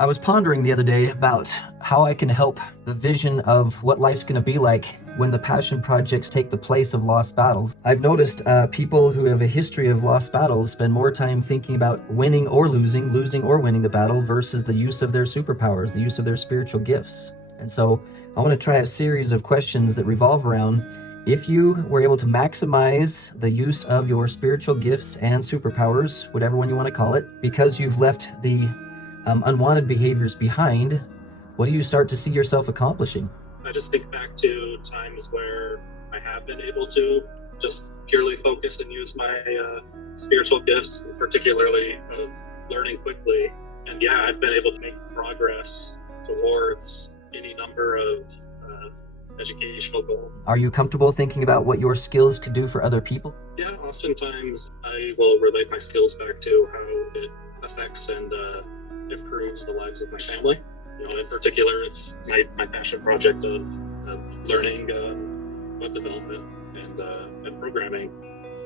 I was pondering the other day about how I can help the vision of what life's going to be like when the passion projects take the place of lost battles. I've noticed people who have a history of lost battles spend more time thinking about winning or losing, losing or winning the battle versus the use of their superpowers, the use of their spiritual gifts. And so I want to try a series of questions that revolve around if you were able to maximize the use of your spiritual gifts and superpowers, whatever one you want to call it, because you've left the unwanted behaviors behind, what do you start to see yourself accomplishing? I just think back to times where I have been able to just purely focus and use my spiritual gifts, particularly learning quickly. And yeah, I've been able to make progress towards any number of educational goals. Are you comfortable thinking about what your skills could do for other people? Yeah, oftentimes I will relate my skills back to how it affects and improves the lives of my family. You know, in particular, it's my passion project of learning web development and programming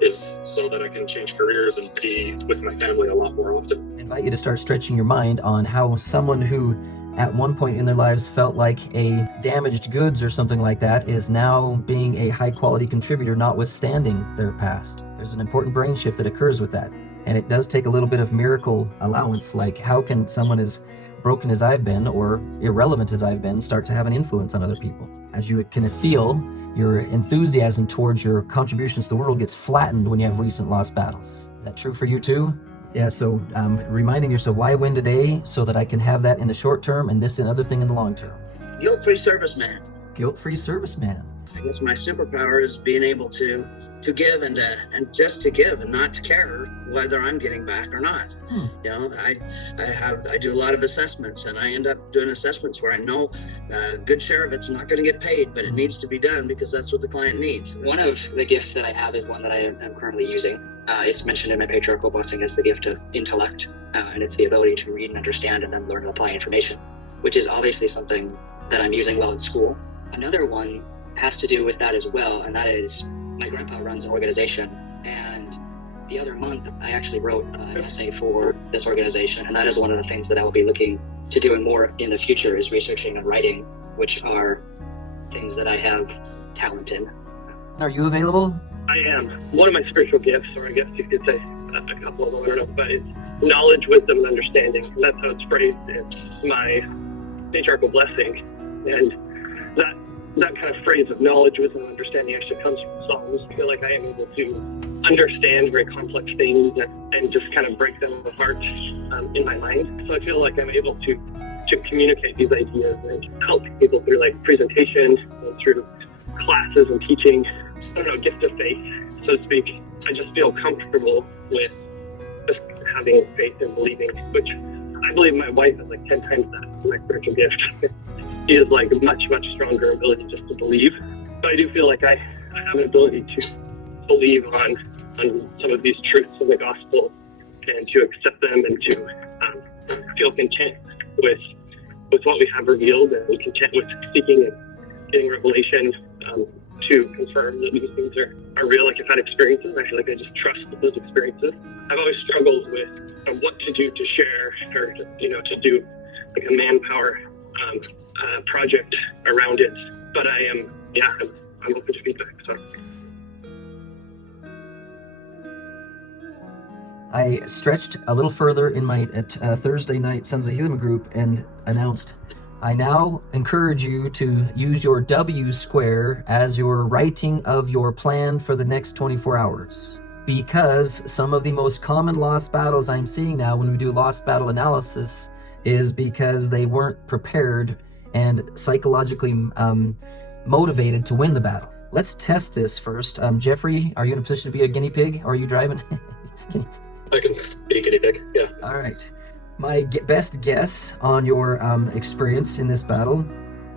is so that I can change careers and be with my family a lot more often. I invite you to start stretching your mind on how someone who at one point in their lives felt like a damaged goods or something like that is now being a high quality contributor notwithstanding their past. There's an important brain shift that occurs with that. And it does take a little bit of miracle allowance, like how can someone as broken as I've been or irrelevant as I've been start to have an influence on other people? As you can feel, your enthusiasm towards your contributions to the world gets flattened when you have recent lost battles. Is that true for you too? Yeah, so reminding yourself, why win today so that I can have that in the short term and this and other thing in the long term. Guilt-free serviceman. Guilt-free serviceman. I guess my superpower is being able to give and just to give and not to care whether I'm getting back or not. You know, I do a lot of assessments, and I end up doing assessments where I know a good share of it's not going to get paid, but it needs to be done because that's what the client needs. One of the gifts that I have is one that I am currently using. It's mentioned in my patriarchal blessing as the gift of intellect, and it's the ability to read and understand and then learn and apply information, which is obviously something that I'm using well in school. Another one has to do with that as well, and that is my grandpa runs an organization, and the other month I actually wrote an essay for this organization, and that is one of the things that I will be looking to doing more in the future is researching and writing, which are things that I have talent in. Are you available? I am. One of my spiritual gifts, or I guess you could say a couple of them, I don't know, but it's knowledge, wisdom, and understanding. And that's how it's phrased in my patriarchal blessing. And that kind of phrase of knowledge, wisdom, and understanding actually comes from Psalms. I feel like I am able to understand very complex things and just kind of break them apart in my mind. So I feel like I'm able to communicate these ideas and help people through like presentation and through classes and teaching. I don't know, gift of faith, so to speak. I just feel comfortable with just having faith and believing, which I believe my wife is like 10 times that, my spiritual gift. She is like a much, much stronger ability just to believe. But I do feel like I have an ability to believe on some of these truths of the gospel and to accept them and to feel content with what we have revealed and be content with seeking and getting revelation to confirm that these things are real. Like I've had experiences, I feel like I just trust those experiences. I've always struggled with what to do to share or to do like a manpower project around it. But I'm open to feedback. So I stretched a little further in my Thursday night Sons of Helium group and announced, I now encourage you to use your W square as your writing of your plan for the next 24 hours. Because some of the most common lost battles I'm seeing now when we do lost battle analysis is because they weren't prepared and psychologically motivated to win the battle. Let's test this first. Jeffrey, are you in a position to be a guinea pig? Or are you driving? I can be a guinea pig, yeah. All right. My best guess on your experience in this battle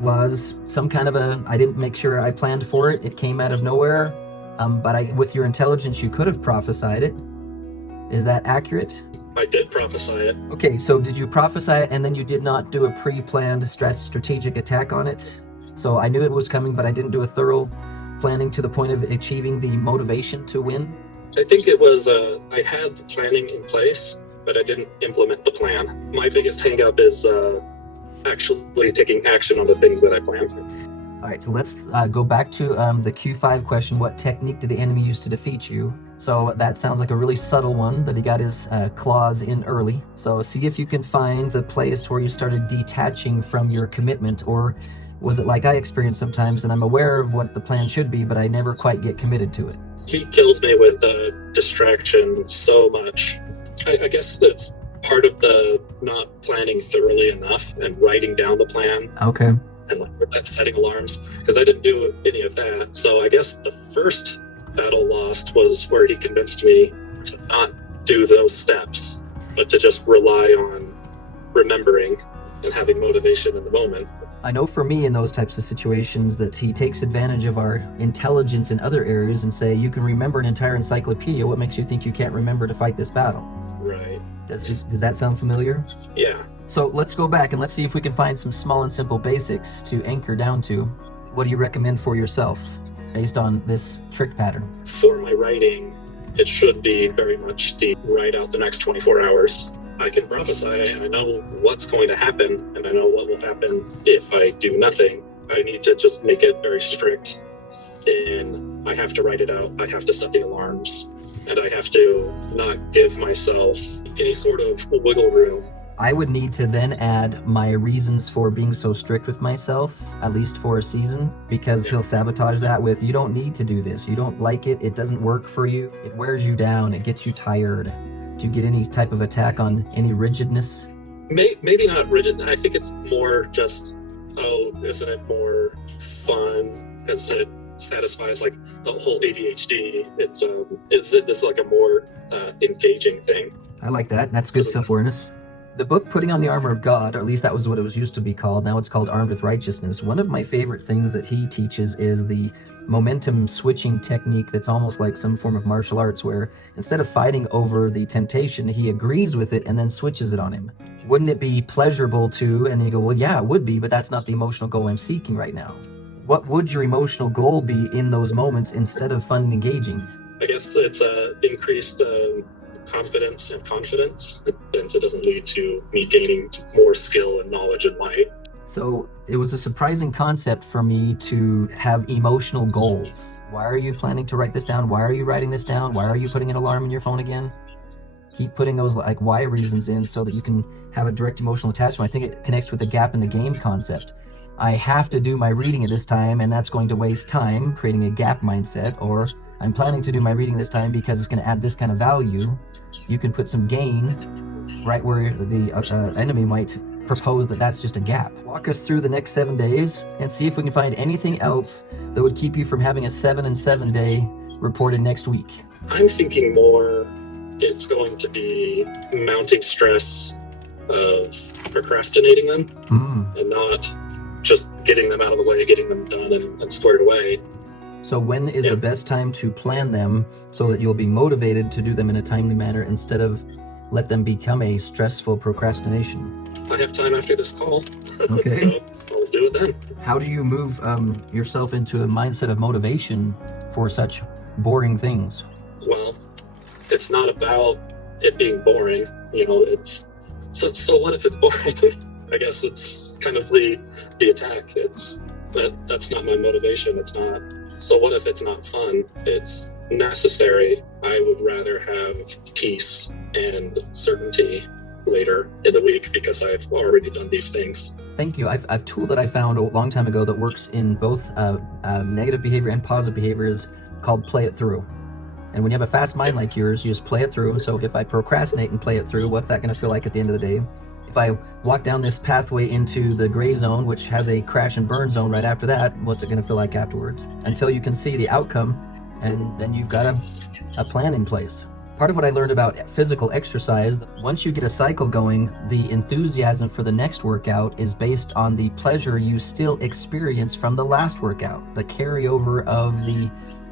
was some kind of I didn't make sure I planned for it. It came out of nowhere. But with your intelligence, you could have prophesied it. Is that accurate? I did prophesy it. Okay, so did you prophesy it and then you did not do a pre-planned strategic attack on it? So I knew it was coming, but I didn't do a thorough planning to the point of achieving the motivation to win? I think it was, I had the planning in place, but I didn't implement the plan. My biggest hang-up is actually taking action on the things that I planned. All right, so let's go back to the Q5 question. What technique did the enemy use to defeat you? So that sounds like a really subtle one, that he got his claws in early. So see if you can find the place where you started detaching from your commitment, or was it like I experience sometimes, and I'm aware of what the plan should be, but I never quite get committed to it? He kills me with distraction so much. I guess that's part of the not planning thoroughly enough and writing down the plan. Okay. And like setting alarms, because I didn't do any of that. So I guess the first battle lost was where he convinced me to not do those steps, but to just rely on remembering and having motivation in the moment. I know for me in those types of situations that he takes advantage of our intelligence in other areas and say, you can remember an entire encyclopedia. What makes you think you can't remember to fight this battle? Right. Does that sound familiar? Yeah. So let's go back and let's see if we can find some small and simple basics to anchor down to. What do you recommend for yourself based on this trick pattern? For my writing, it should be very much the write out the next 24 hours. I can prophesy, and I know what's going to happen, and I know what will happen if I do nothing. I need to just make it very strict. And I have to write it out. I have to set the alarms, and I have to not give myself any sort of wiggle room. I would need to then add my reasons for being so strict with myself, at least for a season, because he'll sabotage that with, you don't need to do this. You don't like it. It doesn't work for you. It wears you down. It gets you tired. Do you get any type of attack on any rigidness? Maybe not rigid. I think it's more just, oh, isn't it more fun? Because it satisfies like the whole ADHD. Is this like a more engaging thing? I like that. That's good self-awareness. The book Putting on the Armor of God, or at least that was what it was used to be called, now it's called Armed with Righteousness. One of my favorite things that he teaches is the momentum switching technique that's almost like some form of martial arts, where instead of fighting over the temptation, he agrees with it and then switches it on him. Wouldn't it be pleasurable to, and you go, well, yeah, it would be, but that's not the emotional goal I'm seeking right now. What would your emotional goal be in those moments instead of fun and engaging? I guess it's increased confidence and confidence, since it doesn't lead to me gaining more skill and knowledge in life. So it was a surprising concept for me to have emotional goals. Why are you planning to write this down? Why are you writing this down? Why are you putting an alarm in your phone again? Keep putting those like why reasons in so that you can have a direct emotional attachment. I think it connects with the gap in the game concept. I have to do my reading at this time, and that's going to waste time, creating a gap mindset. Or I'm planning to do my reading this time because it's going to add this kind of value. You can put some gain right where the enemy might propose that that's just a gap. Walk us through the next 7 days and see if we can find anything else that would keep you from having a 7 and 7 day reported next week. I'm thinking more it's going to be mounting stress of procrastinating them and not just getting them out of the way, getting them done and squared away. So when is the best time to plan them so that you'll be motivated to do them in a timely manner instead of let them become a stressful procrastination? I have time after this call, okay. So I'll do it then. How do you move yourself into a mindset of motivation for such boring things? Well, it's not about it being boring. It's so what if it's boring? I guess it's kind of the attack. That's not my motivation. It's not. So what if it's not fun? It's necessary. I would rather have peace and certainty later in the week because I've already done these things. Thank you. I've tool that I found a long time ago that works in both negative behavior and positive behavior is called play it through. And when you have a fast mind like yours, you just play it through. So if I procrastinate and play it through, what's that going to feel like at the end of the day? If I walk down this pathway into the gray zone, which has a crash and burn zone right after that, what's it going to feel like afterwards? Until you can see the outcome, and then you've got a plan in place. Part of what I learned about physical exercise, once you get a cycle going, the enthusiasm for the next workout is based on the pleasure you still experience from the last workout, the carryover of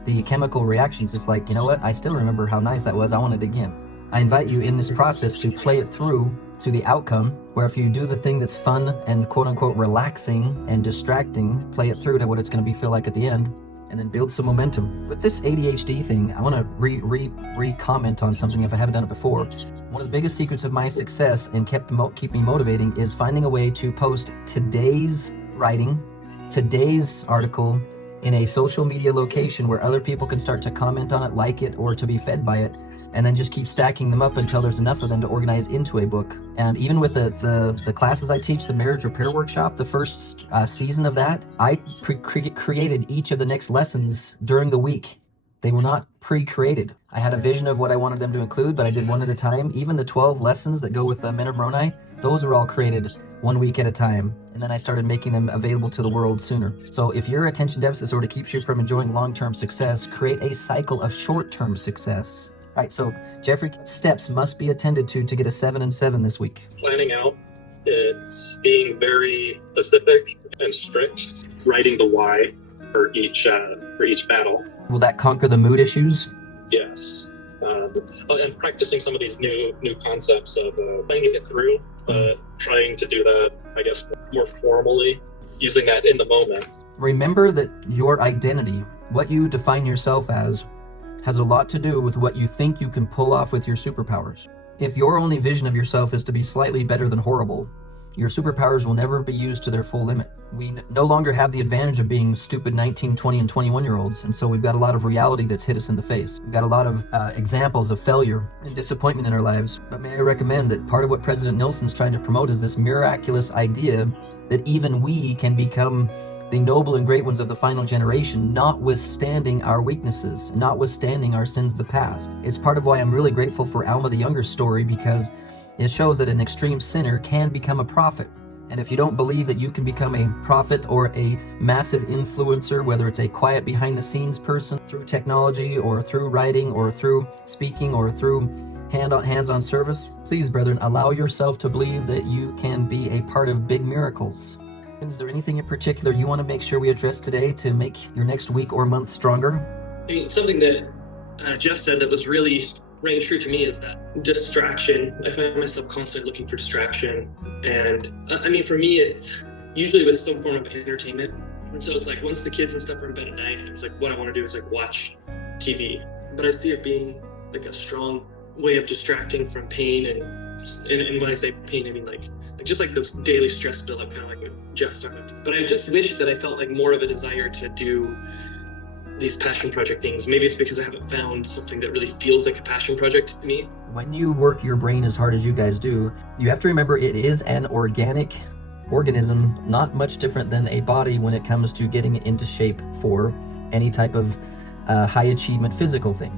the chemical reactions. It's like, you know what? I still remember how nice that was. I want it again. I invite you in this process to play it through to the outcome, where if you do the thing that's fun and quote unquote relaxing and distracting, play it through to what it's going to feel like at the end, and then build some momentum. With this ADHD thing, I want to re-comment on something if I haven't done it before. One of the biggest secrets of my success and keep me motivating is finding a way to post today's writing, today's article in a social media location where other people can start to comment on it, like it, or to be fed by it, and then just keep stacking them up until there's enough of them to organize into a book. And even with the classes I teach, the marriage repair workshop, the first season of that, I created each of the next lessons during the week. They were not pre-created. I had a vision of what I wanted them to include, but I did one at a time. Even the 12 lessons that go with Men of Moroni, those were all created 1 week at a time. And then I started making them available to the world sooner. So if your attention deficit disorder keeps you from enjoying long-term success, create a cycle of short-term success. All right, so Jeffrey, steps must be attended to get a 7 and 7 this week. Planning out, it's being very specific and strict, writing the why for each battle. Will that conquer the mood issues? Yes. And practicing some of these new concepts of playing it through, trying to do that, I guess, more formally, using that in the moment. Remember that your identity, what you define yourself as, has a lot to do with what you think you can pull off with your superpowers. If your only vision of yourself is to be slightly better than horrible, your superpowers will never be used to their full limit. We no longer have the advantage of being stupid 19, 20, and 21-year-olds, and so we've got a lot of reality that's hit us in the face. We've got a lot of examples of failure and disappointment in our lives. But may I recommend that part of what President Nelson's trying to promote is this miraculous idea that even we can become the noble and great ones of the final generation, notwithstanding our weaknesses, notwithstanding our sins of the past. It's part of why I'm really grateful for Alma the Younger's story, because it shows that an extreme sinner can become a prophet. And if you don't believe that you can become a prophet or a massive influencer, whether it's a quiet behind-the-scenes person through technology or through writing or through speaking or through hands-on service, please, brethren, allow yourself to believe that you can be a part of big miracles. Is there anything in particular you want to make sure we address today to make your next week or month stronger? I mean, something that Jeff said that was really rang true to me is that distraction. I find myself constantly looking for distraction. And I mean, for me, it's usually with some form of entertainment. And so it's like once the kids and stuff are in bed at night, it's like what I want to do is like watch TV. But I see it being like a strong way of distracting from pain. And when I say pain, I mean like just like those daily stress buildup, kind of like what Jeff started. But I just wish that I felt like more of a desire to do these passion project things. Maybe it's because I haven't found something that really feels like a passion project to me. When you work your brain as hard as you guys do, you have to remember it is an organic organism, not much different than a body when it comes to getting into shape for any type of high achievement physical thing.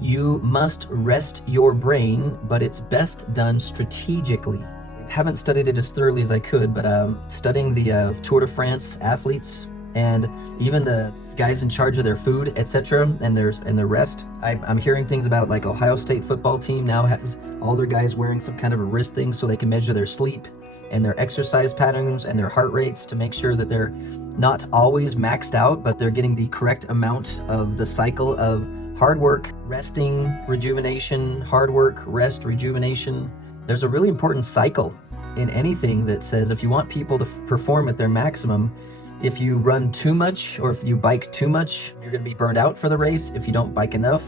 You must rest your brain, but it's best done strategically. Haven't studied it as thoroughly as I could, but studying the Tour de France athletes and even the guys in charge of their food, etc., and their rest. I'm hearing things about like Ohio State football team now has all their guys wearing some kind of a wrist thing so they can measure their sleep and their exercise patterns and their heart rates to make sure that they're not always maxed out, but they're getting the correct amount of the cycle of hard work, resting, rejuvenation, hard work, rest, rejuvenation. There's a really important cycle in anything that says if you want people to perform at their maximum, if you run too much or if you bike too much, you're going to be burned out for the race. If you don't bike enough,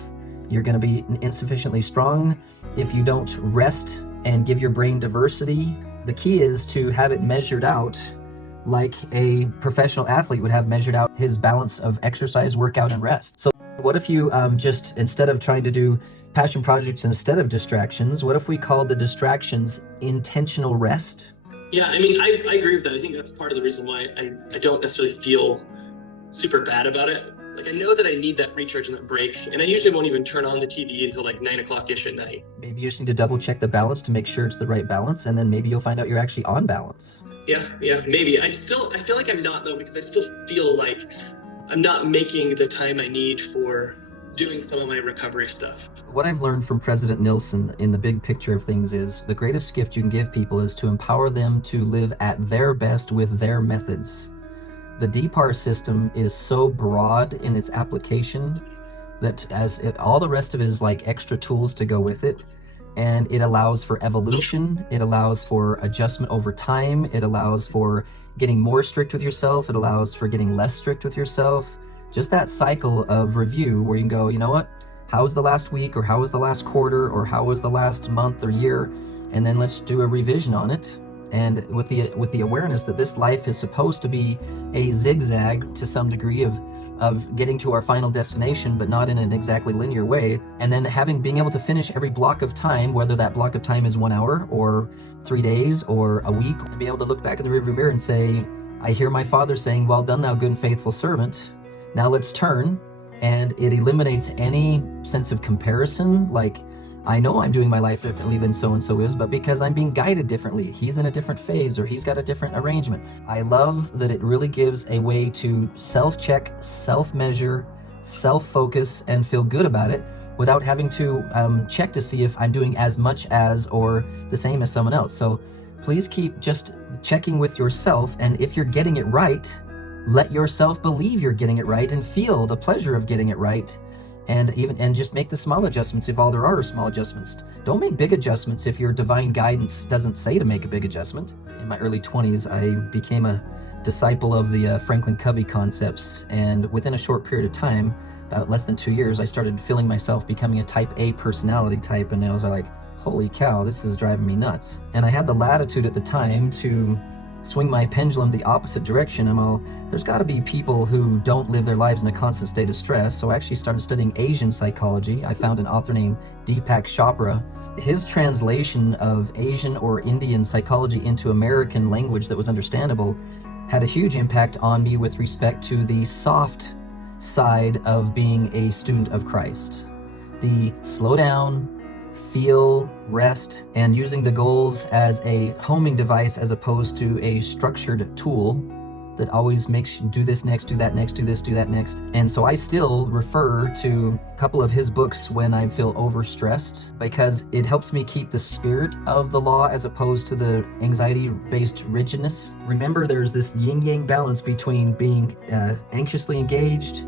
you're going to be insufficiently strong. If you don't rest and give your brain diversity, the key is to have it measured out like a professional athlete would have measured out his balance of exercise, workout, and rest. So what if you just, instead of trying to do passion projects instead of distractions, what if we called the distractions intentional rest? Yeah, I mean, I agree with that. I think that's part of the reason why I don't necessarily feel super bad about it. Like, I know that I need that recharge and that break, and I usually won't even turn on the TV until like 9 o'clock-ish at night. Maybe you just need to double check the balance to make sure it's the right balance, and then maybe you'll find out you're actually on balance. Yeah, maybe. I feel like I'm not, though, because I still feel like I'm not making the time I need for doing some of my recovery stuff. What I've learned from President Nilsson in the big picture of things is the greatest gift you can give people is to empower them to live at their best with their methods. The DPAR system is so broad in its application that all the rest of it is like extra tools to go with it. And it allows for evolution, it allows for adjustment over time, it allows for getting more strict with yourself, it allows for getting less strict with yourself. Just that cycle of review where you can go, you know what, how was the last week, or how was the last quarter, or how was the last month or year, and then let's do a revision on it. And with the awareness that this life is supposed to be a zigzag to some degree of getting to our final destination, but not in an exactly linear way. And then being able to finish every block of time, whether that block of time is 1 hour or 3 days or a week, and be able to look back in the rearview mirror and say, I hear my Father saying, well done, thou good and faithful servant. Now let's turn. And it eliminates any sense of comparison, like, I know I'm doing my life differently than so-and-so is, but because I'm being guided differently, he's in a different phase or he's got a different arrangement. I love that it really gives a way to self-check, self-measure, self-focus, and feel good about it without having to check to see if I'm doing as much as or the same as someone else. So please keep just checking with yourself, and if you're getting it right, let yourself believe you're getting it right and feel the pleasure of getting it right. And just make the small adjustments if all there are small adjustments. Don't make big adjustments if your divine guidance doesn't say to make a big adjustment. In my early 20s, I became a disciple of the Franklin Covey concepts, and within a short period of time, about less than 2 years, I started feeling myself becoming a type A personality type, and I was like, holy cow, this is driving me nuts. And I had the latitude at the time to swing my pendulum the opposite direction. There's got to be people who don't live their lives in a constant state of stress. So I actually started studying Asian psychology. I found an author named Deepak Chopra. His translation of Asian or Indian psychology into American language that was understandable had a huge impact on me with respect to the soft side of being a student of Christ. The slow down, feel, rest, and using the goals as a homing device as opposed to a structured tool that always makes you do this next, do that next, do this, do that next. And so I still refer to a couple of his books when I feel overstressed, because it helps me keep the spirit of the law as opposed to the anxiety-based rigidness. Remember, there's this yin-yang balance between being anxiously engaged,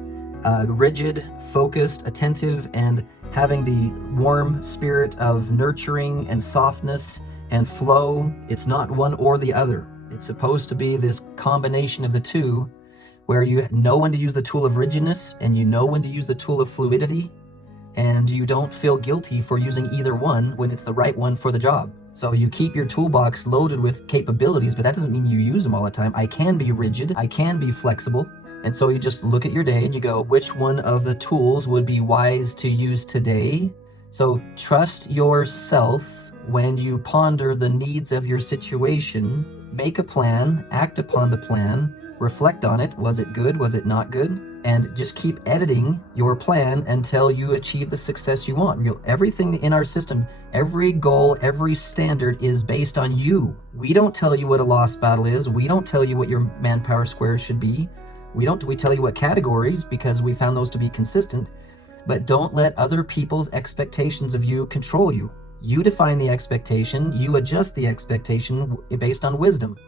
rigid, focused, attentive, and having the warm spirit of nurturing and softness and flow. It's not one or the other. It's supposed to be this combination of the two, where you know when to use the tool of rigidness and you know when to use the tool of fluidity, and you don't feel guilty for using either one when it's the right one for the job. So you keep your toolbox loaded with capabilities, but that doesn't mean you use them all the time. I can be rigid, I can be flexible. And so you just look at your day and you go, which one of the tools would be wise to use today? So trust yourself when you ponder the needs of your situation. Make a plan, act upon the plan, reflect on it. Was it good? Was it not good? And just keep editing your plan until you achieve the success you want. Everything in our system, every goal, every standard is based on you. We don't tell you what a lost battle is. We don't tell you what your manpower squares should be. We tell you what categories, because we found those to be consistent. But don't let other people's expectations of you control you. You define the expectation, you adjust the expectation based on wisdom.